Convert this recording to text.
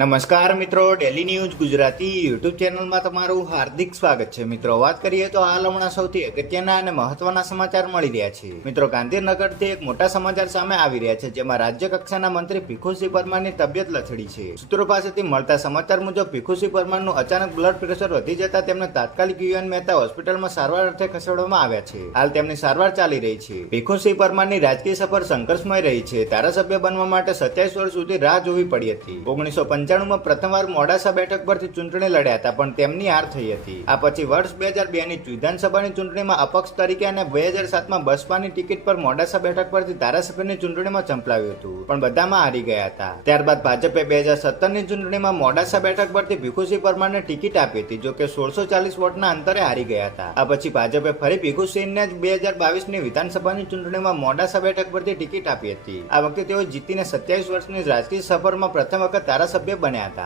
નમસ્કાર મિત્રો, daily news Gujarati YouTube ચેનલમાં તમારું હાર્દિક સ્વાગત છે. મિત્રો, વાત કરીએ તો હાલ હમણાં સૌથી અગત્યના અને મહત્વના સમાચાર મળી રહ્યા છે. મિત્રો, ગાંધીનગરથી એક મોટા સમાચાર સામે આવી રહ્યા છે, જેમાં રાજ્ય કક્ષાના મંત્રી ભીખુસિંહ પરમારની તબિયત લથડી છે. સૂત્રો પાસેથી મળતા સમાચાર મુજબ ભીખુસિંહ પરમારનું અચાનક બ્લડ પ્રેશર વધી જતા તેમને તાત્કાલિક યુએન મહેતા હોસ્પિટલમાં સારવાર અર્થે ખસેડવામાં આવ્યા છે. હાલ તેમની સારવાર ચાલી રહી છે. ભીખુસિંહ પરમારની રાજકીય સફર સંઘર્ષમય રહી છે. ધારાસભ્ય બનવા માટે 27 વર્ષ સુધી રાહ જોવી પડી હતી. 1995 પ્રથમવાર મોડાસા બેઠક પરથી ચૂંટણી લડ્યા હતા, પણ તેમની હાર થઈ હતી. આ પછી વર્ષ 2002ની વિધાનસભાની ચૂંટણીમાં અપક્ષ તરીકે અને 2007માં બસપાની ટિકિટ પર મોડાસા બેઠક પરથી ધારાસભ્યની ચૂંટણીમાં ચંપલાવ્યું હતું, પણ બધામાં હારી ગયા હતા. ત્યારબાદ ભાજપે 2017ની ચૂંટણીમાં મોડાસા બેઠક પરથી ભીખુસિંહ પરમારને ટિકિટ આપી હતી, જો કે 1640 વોટના અંતરે હારી ગયા હતા. આ પછી ભાજપે ફરી ભીખુસિંહને જ 2022ની વિધાનસભાની ચૂંટણીમાં મોડાસા બેઠક પરથી ટિકિટ આપી હતી. આ વખતે તેઓ જીતીને 27 વર્ષની રાજકીય સફરમાં પ્રથમ વખત ધારાસભ્ય બન્યા હતા.